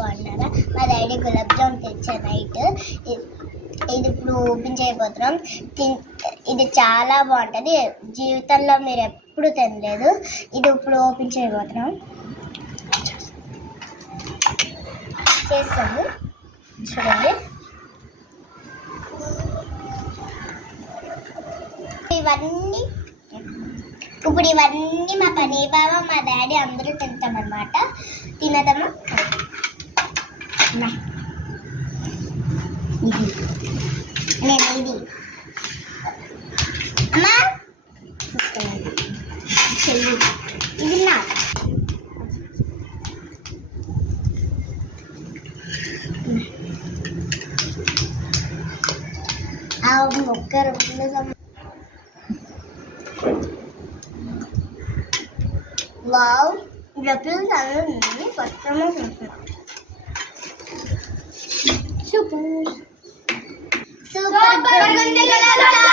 బాగున్నారా? మా డాడీ గులాబ్ జామ్ తెచ్చా నైట్. ఇది ఇప్పుడు ఓపెన్ చేయబోతున్నాం. ఇది చాలా బాగుంటుంది, జీవితంలో మీరు ఎప్పుడు తినలేదు. ఇది ఇప్పుడు ఓపెన్ చేయబోతున్నాం. చేస్తాము చూడండి. ఇవన్నీ మా పని బావ మా డాడీ అందరూ తింటామన్నమాట. తినదమ్మా. ఇది అమ్మా ఇది నా మొక్క వావ్ డబ్బులు చాలా ఉంది. First super super.